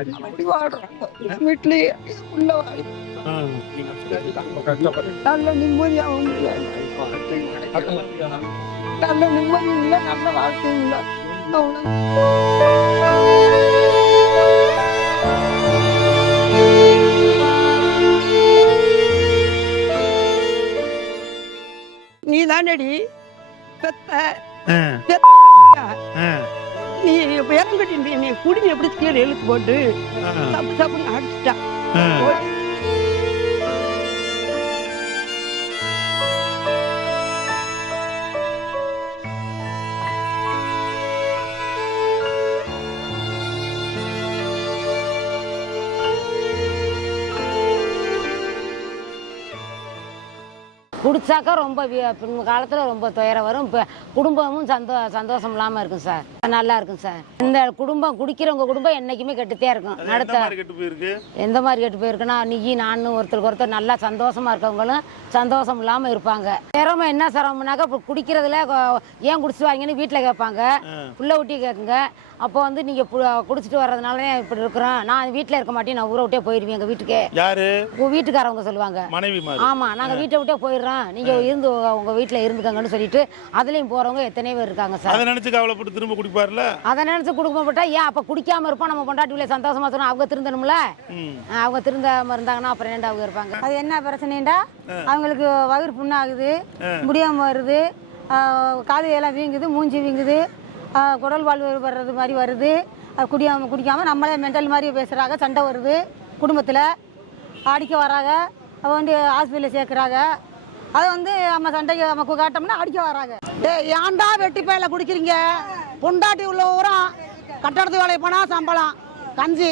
அப்படி வாழ்றாங்க வீட்லயே உள்ள வாழ் நல்ல நிம்மதியாகவும் இல்லை, நல்ல நிம்மதியும் இல்லை, நல்ல வாழ்க்கையும் இல்லை. நீ தானடி பெத்த நீ இறங்கிட்டு நீ குடி எப்படி கீழே இழுத்து போட்டு தப்பு தப்புன்னு அடிச்சுட்டா. குடிச்சாக்கா ரொம்ப பின் காலத்தில் ரொம்ப துயரம் வரும். இப்போ குடும்பமும் சந்தோஷம் இல்லாமல் இருக்கும் சார். நல்லா இருக்கும் சார். இந்த குடும்பம் குடிக்கிறவங்க குடும்பம் என்னைக்குமே கெட்டுத்தே இருக்கும். அடுத்த எந்த மாதிரி கெட்டு போயிருக்குன்னா நீ நான் ஒருத்தருக்கு நல்லா சந்தோஷமா இருக்கவங்களும் சந்தோஷம் இல்லாமல் இருப்பாங்க. சிரமம் என்ன சிரமம்னாக்கா இப்போ குடிக்கிறதுல ஏன் குடிச்சிட்டு வாங்கன்னு வீட்டில் கேட்பாங்க, புள்ள ஊட்டி கேட்குங்க. அப்போ வந்து நீங்கள் குடிச்சிட்டு வர்றதுனால இப்படி இருக்கிறோம், நான் வீட்டில் இருக்க மாட்டேன், நான் ஊரை விட்டே போயிடுவேன். எங்கள் வீட்டுக்கு யாரு வீட்டுக்காரவங்க சொல்லுவாங்க, ஆமாம் நாங்கள் வீட்டை விட்டே போயிடுறோம், நீங்கள் இருந்து உங்கள் வீட்டில் இருந்துக்கங்கன்னு சொல்லிட்டு அதுலேயும் போகிறவங்க எத்தனை பேர் இருக்காங்க சார். அதை நினச்சி கவலைப்பட்டு திரும்ப குடிப்பார்ல, அதை நினச்சி குடுக்கப்பட்டா ஏன் அப்போ குடிக்காமல் இருப்போம், நம்ம பொண்டாட்டியில சந்தோஷமா சொன்னோம். அவங்க திருந்தணும்ல, அவங்க திருந்தாமல் இருந்தாங்கன்னா அப்புறம் ஏன்டா அவங்க இருப்பாங்க. அது என்ன பிரச்சனைண்டா, அவங்களுக்கு வயிறு புண்ணாகுது, முடியாமல் வருது, காது எல்லாம் வீங்குது, மூஞ்சி வீங்குது, குடல் வாழ்வு வர்றது மாதிரி வருது. குடிக்காமல் நம்மளே மென்டல் மாதிரி பேசுகிறாங்க, சண்டை வருது குடும்பத்தில், அடிக்க வராங்க, அவள் வந்து ஹாஸ்பிட்டலில் சேர்க்குறாங்க. அதை வந்து நம்ம சண்டைக்கு நமக்கு காட்டோம்னா அடிக்க வராங்க. ஏன்டா வெட்டி பயில குடிக்கிறீங்க, பொண்டாட்டி உள்ள ஊரம் கட்டடத்து வேலைக்கு போனால் சம்பளம், கஞ்சி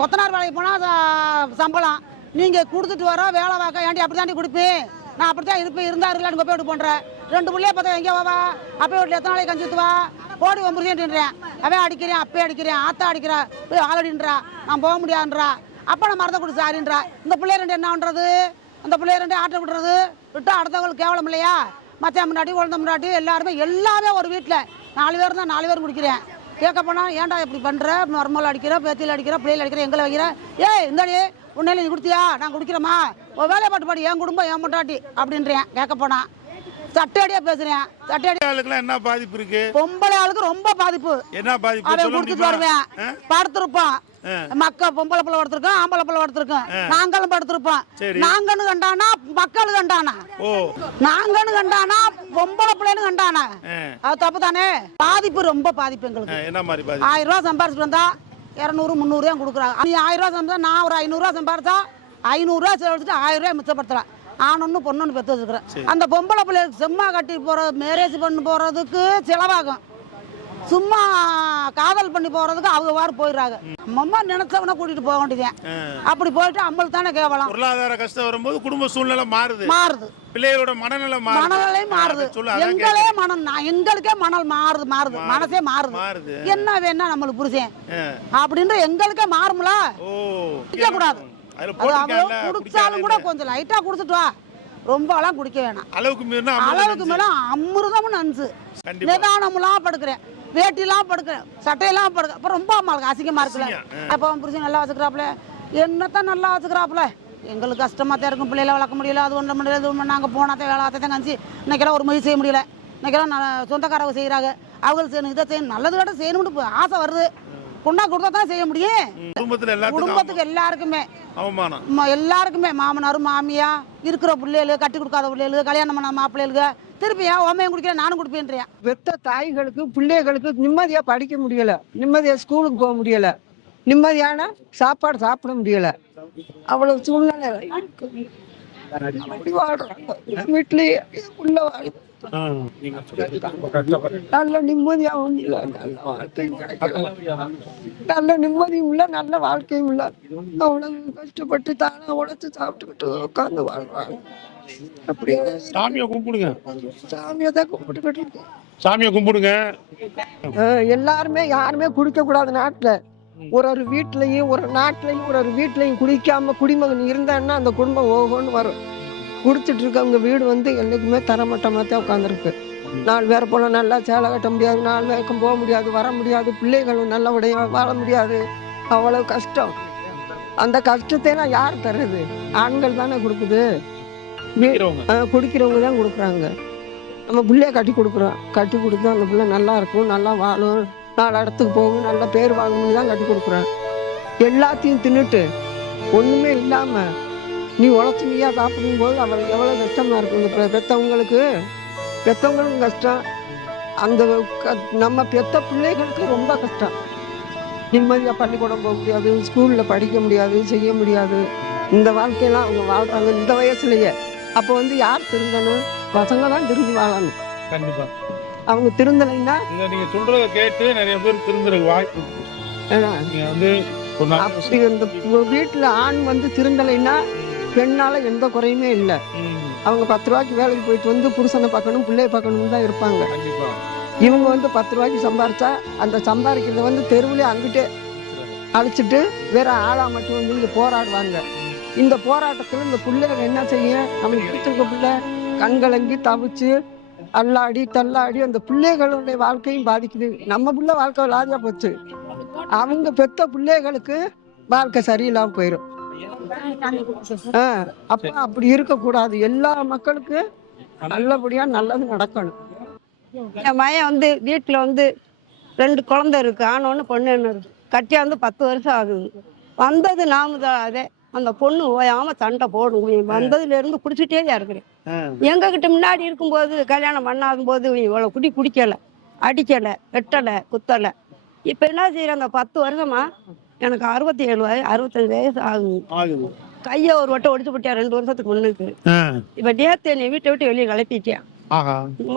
கொத்தனார் வேலைக்கு போனால் சம்பளம், நீங்கள் கொடுத்துட்டு வரோம் வேலை வாக்க ஏன்டி அப்படி தாண்டி கொடுப்பேன், நான் அப்படி தான் இருப்பேன், இருந்தாருல நீங்கள் போய் விட்டு பண்ணுறேன். 2 பிள்ளைய பார்த்தா எங்கே வாவா, அப்போ வீட்டில் எத்தனை நாளைக்கு கஞ்சி ஊற்றுவா, போடி 9 அவன் அடிக்கிறேன், அப்பே அடிக்கிறேன், ஆத்தா அடிக்கிறா, போய் ஆளடின்றா, நான் போக முடியாதுன்றா, அப்போ நான் மரத்தை கொடுத்து சாரின்றா. இந்த பிள்ளைய 2 என்ன பண்ணுறது, அந்த பிள்ளைய 2 ஆட்டை விட்டுறது விட்டா அடுத்தவங்களுக்கு கேவலம் இல்லையா. மச்சா முன்னாடி குழந்தை முன்னாடி எல்லாமே ஒரு வீட்டில் 4 பேர் தான், 4 பேர் குடிக்கிறேன். கேட்க போனால் ஏன்டா இப்படி பண்ணுற, மருமலை அடிக்கிற, பேத்தியில் அடிக்கிற, பிள்ளைகள் அடிக்கிற, எங்களை வைக்கிற, ஏய் இந்தாடி உன்னையில நீ குடுத்தியா, நான் குடிக்கிறேம்மா, ஒரு வேலையை பாட்டு என் குடும்பம் என் முட்டாட்டி அப்படின்றேன். கேட்க போனா சட்டையடியா பேசுறேன். சட்டையடியா என்ன பாதிப்பு இருக்கு, பொம்பளை ஆளுக்கு ரொம்ப பாதிப்பு. என்ன பாதிப்பு, அவன் குடுத்துட்டு வருவேன், படுத்திருப்பான், பொம்பளை பிள்ளை படுத்திருக்கோம், ஆம்பளை பிள்ளை படுத்திருக்கோம், நாங்களும் படுத்திருப்போம். நாங்கன்னு கண்டானா மக்கள் கண்டானா, நாங்கன்னு கண்டானா பொம்பளை பிள்ளைன்னு கண்டானா, அது தப்பு தானே. பாதிப்பு ரொம்ப பாதிப்பு எங்களுக்கு. என்ன மாதிரி பாதிப்பு, 1000 ரூபா சம்பாரிச்சுட்டு வந்தா 200 300 தான் கொடுக்குறாங்க. நீ 1000 ரூபா சம்பாதிச்சா, நான் ஒரு 500 ரூபா சம்பாரிச்சா 500 ரூபா செலவழிச்சுட்டு 1000 ரூபாய் மிச்சப்படுத்தலாம். ஆணொன்னு பொண்ணொன்னு பெற்று வச்சுக்கிறேன். அந்த பொம்பளை பிள்ளைகளுக்கு சும்மா கட்டி போகிறது, மேரேஜ் பண்ணி போகிறதுக்கு செலவாகும், சும்மா காதல் பண்ணி போகிறதுக்கு அவங்க வாரம் போயிடுறாங்க. அம்மா நினைச்சவன கூட்டிட்டு போக வேண்டியதேன். அப்படி போயிட்டு அம்மளுக்கு தானே கேவலம். பொருளாதார கஷ்டம் வரும்போது குடும்ப சூழ்நிலை மாறுது, பிள்ளைகளோட மனநிலை மாறுது, எங்களுக்கே மணல் மாறுது, மனசே மாறுது. என்ன வேணா நம்மளுக்கு புருஷன் அப்படின்ற எங்களுக்கே மாறும்ல, கூடாது. குடிச்சாலும் கூட கொஞ்சம் லைட்டா குடிச்சிட்டு வா, ரொம்ப எல்லாம் குடிக்க வேணாம். அளவுக்கு மேல அமிர்தம் நன்சு. நிதானம்லாம் படுக்கிறேன், வேட்டிலாம் படுக்கிறேன், சட்டையெல்லாம் படுக்க, அப்புறம் ரொம்ப அம்மாளுக்கு அசிங்கமா இருக்குல்ல. அப்போ புருஷன் நல்லா வச்சுக்கிறாப்புல, என்னத்தான் நல்லா வச்சுக்கிறாப்புல, எங்களுக்கு கஷ்டமா தான் இருக்கும். பிள்ளைகளை வளர்க்க முடியல, அது ஒன்றும் முடியல, இது ஒன்று, நாங்கள் போனாதான் வேலை தான் கஞ்சி, இன்னைக்கெல்லாம் ஒரு மொழி செய்ய முடியல, இன்னைக்கெல்லாம் சொந்தக்காரங்க செய்கிறாங்க, அவங்களுக்கு செய்யணும், இதை செய்யணும், நல்லது கிட்ட செய்யணும்னு ஆசை வருது. கொண்டா கொடுத்தா தான் செய்ய முடியும். குடும்பத்துக்கு எல்லாருக்குமே எல்லாருக்குமே மாமனார் மாமியா இருக்கிற பிள்ளைகள், கட்டி கொடுக்காத பிள்ளைகள், கல்யாணம் பண்ண மாப்பிள்ளைகளுக்கு திருப்பியா ஓமையும் குடிக்கிறேன், நானும் குடிப்பேன்றியா. பெத்த தாய்களுக்கு பிள்ளைகளுக்கு நிம்மதியா படிக்க முடியல, நிம்மதியா ஸ்கூலுக்கு போக முடியல, நிம்மதியான சாப்பாடு சாப்பிட முடியல, அவ்வளவு சூழ்நிலை அப்படி வாழ்றாங்க வீட்லயே உள்ள வாழ். நல்ல நிம்மதியாகவும் இல்லை, நல்ல வாழ்க்கையும் கிடைக்கல, நல்ல நிம்மதியும் இல்லை, நல்ல வாழ்க்கையும் இல்லை. அவ்வளவு கஷ்டப்பட்டு தானே உழைச்சு சாப்பிட்டுக்கிட்டு உட்காந்து வாழ்றாங்க. அப்படியே சாமியை கும்பிடுங்க, சாமியை தான் கும்பிட்டுக்கிட்டு இருக்கோம். சாமியை கும்பிடுங்க. எல்லாருமே யாருமே குடிக்க கூடாது நாட்டுல. ஒரு வீட்லயும் ஒரு நாட்டிலையும் ஒரு வீட்லயும் குடிக்காம குடிமகன் இருந்தான்னா அந்த குடும்பம் ஓகோன்னு வரும். குடிச்சிட்டு இருக்கவங்க வீடு வந்து என்னைக்குமே தரமட்டமாக தான் உட்காந்துருக்கு. 4 பேர் போல நல்லா சேலை கட்ட முடியாது, 4 பேருக்கும் போக முடியாது, வர முடியாது, பிள்ளைகளும் நல்லபடியாக வாழ முடியாது. அவ்வளவு கஷ்டம். அந்த கஷ்டத்தை எல்லாம் யார் தர்றது? ஆண்கள் தானே கொடுக்குது. குடிக்கிறவங்க தான் கொடுக்குறாங்க. நம்ம பிள்ளைய கட்டி கொடுக்குறோம். கட்டி கொடுத்து அந்த பிள்ளை நல்லா இருக்கும், நல்லா வாழும், 4 இடத்துக்கு போகும், நல்ல பேர் வாங்கணும்னு தான் கட்டி கொடுக்குறோம். எல்லாத்தையும் தின்னுட்டு ஒண்ணுமே இல்லாம நீ உழைச்சி நீயா சாப்பிடும் போது அவளுக்கு எவ்வளவு கஷ்டமா இருக்கும். இந்த பெத்தவங்களுக்கும் கஷ்டம். அந்த நம்ம பெத்த பிள்ளைகளுக்கு ரொம்ப கஷ்டம். நிம்மதியாக பள்ளிக்கூடம் போக முடியாது, ஸ்கூலில் படிக்க முடியாது, செய்ய முடியாது. இந்த வாழ்க்கையெல்லாம் அவங்க வாழ்றாங்க இந்த வயசுலயே. அப்போ யார் திருந்தணும்? பசங்க தான் திரும்பி வாழணும். கண்டிப்பா அவங்க திருந்தலைன்னா நீங்க சொல்றத கேட்டு நிறைய பேர் திருந்துறதுக்கு வாய்ப்பு அப்படி இந்த வீட்டுல ஆண் திருந்தலைன்னா பெண்ணால எந்த குறையுமே இல்லை. அவங்க 10 ரூபாய்க்கு வேலைக்கு போயிட்டு புருஷனை பார்க்கணும், பிள்ளைய பார்க்கணும்னு தான் இருப்பாங்க. இவங்க 10 ரூபாய்க்கு சம்பாரிச்சா அந்த சம்பாதிக்கிறத தெருவுல அங்கிட்டே அழைச்சிட்டு வேற ஆளா மட்டும் இங்க போராடுவாங்க. இந்த போராட்டத்துல இந்த பிள்ளைகள் என்ன செய்யும்? நம்மளுக்கு பிடிச்சிருக்க பிள்ளை கண்கலங்கி தவிச்சு அல்லாடி தள்ளாடி அந்த பிள்ளைகளுடைய வாழ்க்கையும் பாதிக்குது. நம்ம பிள்ளை வாழ்க்கை லாஜா போச்சு, அவங்க பெத்த பிள்ளைகளுக்கு வாழ்க்கை சரியில்லாம போயிடும். அப்ப அப்படி இருக்கக்கூடாது. எல்லா மக்களுக்கு நல்லபடியா நல்லது நடக்கணும். என் மகன் வீட்டுல 2 குழந்தை இருக்கு, ஆண் 1 பொண்ணு 1 இருக்கு. கட்டியா 10 வருஷம் ஆகுது. வந்தது நாம தான். அதே அந்த பொண்ணு ஓயாம சண்டை போடும். வந்ததுல இருந்து குடிச்சிட்டே தான் இருக்கிறேன். எங்க கிட்ட முன்னாடி இருக்கும்போது கல்யாணம் பண்ணாத போது இவ்வளவு குடிக்கல, அடிக்கல, வெட்டல, குத்தல. இப்ப என்ன செய்யற? அந்த 10 வருஷமா எனக்கு 65 வயசு ஆகுது. கைய ஒரு வட்டம் ஒடிச்சு போட்டியா 2 வருஷத்துக்கு முன்னுக்கு. இப்ப நேத்து என்னை வீட்டை விட்டு வெளியே கிளப்பிட்டேன்.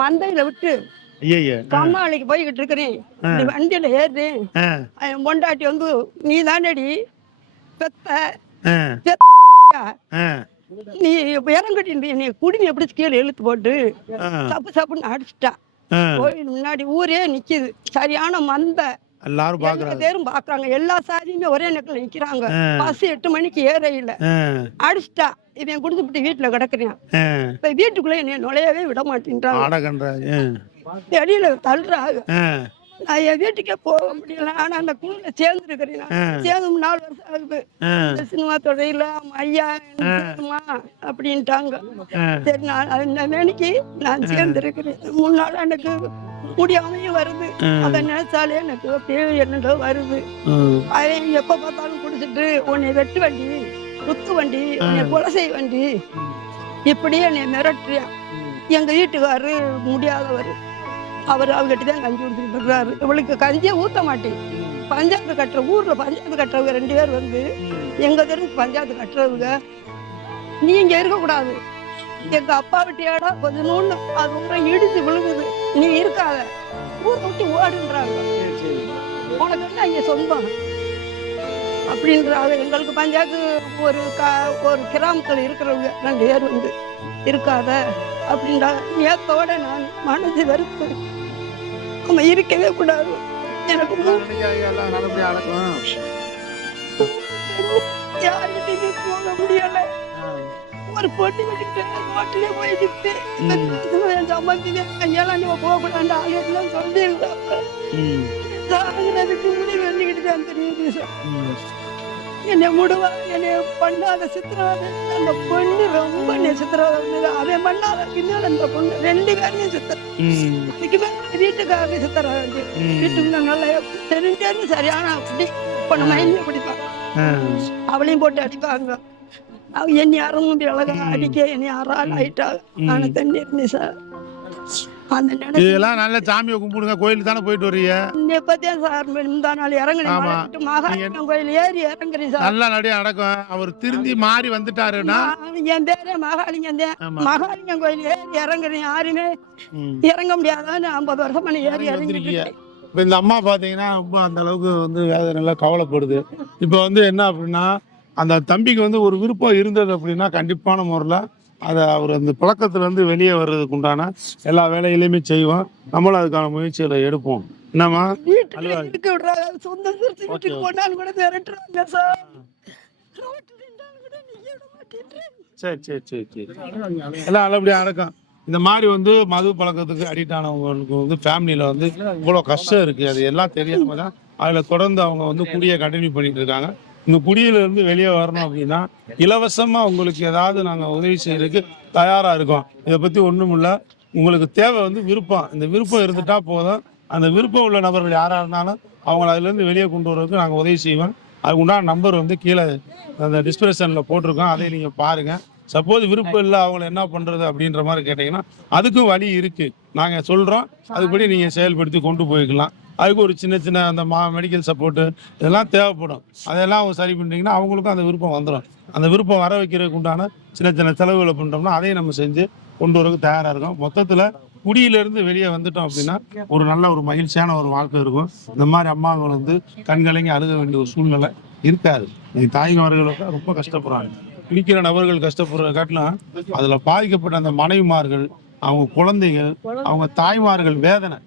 மந்தையில விட்டு கம்மாளிக்கு போய்கிட்டு இருக்கிறேன். வண்டியில ஏறுறேன். என் பொண்டாட்டி நீ தானடி பெத்த நீ இறங்கிட்டு நீ குடிமை எப்படி கீழே இழுத்து போட்டு சப்புன்னு அடிச்சுட்டான். கோயில் முன்னாடி ஊரே நிக்குது. சரியான மந்த எல்லாரும் பாக்குறாங்க. எல்லா சாதியுமே ஒரே நேரத்துல நிக்கிறாங்க. பஸ் 8 மணிக்கு ஏறையில அடிச்சுட்டா. இவன் குடிச்சுட்டு வீட்டுல கிடக்குறேன். இப்ப வீட்டுக்குள்ள என்னைய நுழையவே விட மாட்டேன்றாங்க. வெளியில தள்ளுறாங்க. நான் என் வீட்டுக்கே போக முடியல. ஆனா அந்த குழுல சேர்ந்துருக்கிறேன். சேர்ந்து 4 வருஷம் ஆகுது. சினிமா துறையில ஐயா அப்படின்ட்டாங்க. சரி, நான் வேலைக்கு நான் சேர்ந்துருக்கிறேன். 3 நாள் எனக்கு முடியாமையும் வருது. அதை நினைச்சாலே எனக்கு அப்படியே என்னடோ வருது. அதை எப்ப பார்த்தாலும் குடிச்சிட்டு உன்னை வெட்டு வண்டி, குத்து வண்டி, உன்னை கொலை செய்ய வண்டி, இப்படியே என்னை மிரட்டுறேன். எங்க வீட்டுக்காரரு முடியாதவர். அவர் அவர்கிட்ட தான் கஞ்சி ஊற்றிட்டு இருக்கிறாரு. இவளுக்கு கஞ்சியை ஊற்ற மாட்டேன். பஞ்சாயத்து கட்டுற ஊர்ல பஞ்சாயத்து கட்டுறவங்க 2 பேர் எங்க தெருக்கு பஞ்சாயத்து கட்டுறவங்க, நீ இங்க இருக்கக்கூடாது, எங்க அப்பா விட்டியாடா கொஞ்சம் நூன்னு அது ஊரம் இடிச்சு விழுகுது, நீ இருக்காத, ஊரை விட்டு ஓடுன்றாங்க. உனக்கு என்ன இங்க சொந்தம் அப்படின்றாங்க. எங்களுக்கு பஞ்சாயத்து ஒரு கிராமத்துல இருக்கிறவங்க 2 பேர் இருக்காத அப்படின்றா. நேத்தோட நான் மனசு வெறுப்பு. நம்ம இருக்கவே கூடாது. எனக்கு யார்கிட்ட போக முடியல. ஒரு பொண்ணு விட்டுட்டு ரோட்டிலே போய் நிற்பேன். கையால நீ போக கூடாது ஆளுநர் சொல்லியிருந்தாங்க. முடிவு வந்துக்கிட்டு தான் தெரியுது. என்னை முடுவா, என்னை பண்ணாத சித்திரவதை. அந்த பொண்ணு ரொம்ப சித்திரவதை. அவன் பண்ணாத பின்னால் அந்த பொண்ணு 2 பேருமே சித்திரம். அதுக்கு மேல வீட்டுக்காரங்க சித்திரவதை. வீட்டுக்கு நல்லா தெரிஞ்சு சரியான அப்படி பொண்ணு மயங்கி பிடிப்பாங்க. அவளையும் போட்டு அடிப்பாங்க. அவ என்னை அறமுடி அழகா அடிக்க என்னை அறால் ஆயிட்டாங்க. ஆனா தண்ணி இருந்தேன் சார். இதெல்லாம் நல்ல சாமியை கும்பிடுங்க. கோயிலுக்கு தானே போயிட்டு வரீங்க. கோயில் ஏறி இறங்குறேன் சார். நல்லா நடிகை நடக்கும். அவர் திருந்தி மாறி வந்துட்டாருன்னா என் பேரே மகாலிங்கம். மகாலிங்கம் கோயில் ஏறி இறங்குறேன். யாருமே இறங்க முடியாதான்னு 50 வருஷம் பண்ணி ஏறி இறங்கிருக்கீங்க. இப்போ இந்த அம்மா பார்த்தீங்கன்னா ரொம்ப அந்த அளவுக்கு வேதனை கவலைப்படுது. இப்போ என்ன அப்படின்னா, அந்த தம்பிக்கு ஒரு விருப்பம் இருந்தது அப்படின்னா கண்டிப்பான முறையில் அதை அவர் அந்த பழக்கத்துலேருந்து வெளியே வர்றதுக்கு உண்டான எல்லா வேலைகளையுமே செய்வோம். நம்மளும் அதுக்கான முயற்சிகளை எடுப்போம். என்னம்மா சரி சரி சரி சரி எல்லாம் நல்லபடியாக நடக்கும். இந்த மாதிரி மது பழக்கத்துக்கு அடிக்ட் ஆனவங்களுக்கு ஃபேமிலியில் இவ்வளோ கஷ்டம் இருக்குது. அது எல்லாம் தெரியாம தான் அதில் தொடர்ந்து அவங்க வந்து குடியை கண்டினியூ பண்ணிட்டு இருக்காங்க. இந்த குடியிலிருந்து வெளியே வரணும் அப்படின்னா இலவசமாக உங்களுக்கு ஏதாவது நாங்கள் உதவி செய்யறதுக்கு தயாராக இருக்கோம். இதை பற்றி ஒன்றும் இல்லை, உங்களுக்கு தேவை வந்து விருப்பம். இந்த விருப்பம் இருந்துட்டா போதும். அந்த விருப்பம் உள்ள நபர்கள் யாராக இருந்தாலும் அவங்கள அதுலேருந்து வெளியே கொண்டு வரதுக்கு நாங்கள் உதவி செய்வோம். அதுக்கு உண்டான நம்பர் வந்து கீழே அந்த டிஸ்கிரிப்ஷனில் போட்டிருக்கோம், அதை நீங்கள் பாருங்கள். சப்போஸ் விருப்பம் இல்லை அவங்கள என்ன பண்ணுறது அப்படின்ற மாதிரி கேட்டிங்கன்னா அதுக்கும் வழி இருக்குது, நாங்கள் சொல்கிறோம். அதுபடி நீங்கள் செயல்படுத்தி கொண்டு போய்க்கலாம். அதுக்கு ஒரு சின்ன சின்ன அந்த மெடிக்கல் சப்போர்ட்டு இதெல்லாம் தேவைப்படும். அதெல்லாம் அவங்க சரி பண்ணிட்டீங்கன்னா அவங்களுக்கும் அந்த விருப்பம் வந்துடும். அந்த விருப்பம் வர வைக்கிறதுக்கு உண்டான சின்ன சின்ன செலவுகளை பண்ணுறோம்னா அதையும் நம்ம செஞ்சு கொண்டு வரதுக்கு தயாராக இருக்கும். மொத்தத்தில் குடியிலேருந்து வெளியே வந்துட்டோம் அப்படின்னா ஒரு நல்ல ஒரு மகிழ்ச்சியான ஒரு வாழ்க்கை இருக்கும். இந்த மாதிரி அம்மாங்கள் வந்து கண்கலங்கி அழுக வேண்டிய ஒரு சூழ்நிலை இருக்காது. தாய்மார்களுக்கு ரொம்ப கஷ்டப்படுறாங்க. குடிக்கிற நபர்கள் கஷ்டப்படுறத காட்டிலும் அதில் பாதிக்கப்பட்ட அந்த மனைவிமார்கள், அவங்க குழந்தைகள், அவங்க தாய்மார்கள் வேதனை,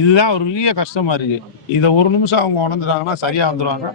இதுதான் ஒரு பெரிய கஷ்டமா இருக்கு. இதை ஒரு நிமிஷம் அவங்க உணர்ந்துட்டாங்கன்னா சரியா வந்துடுவாங்க.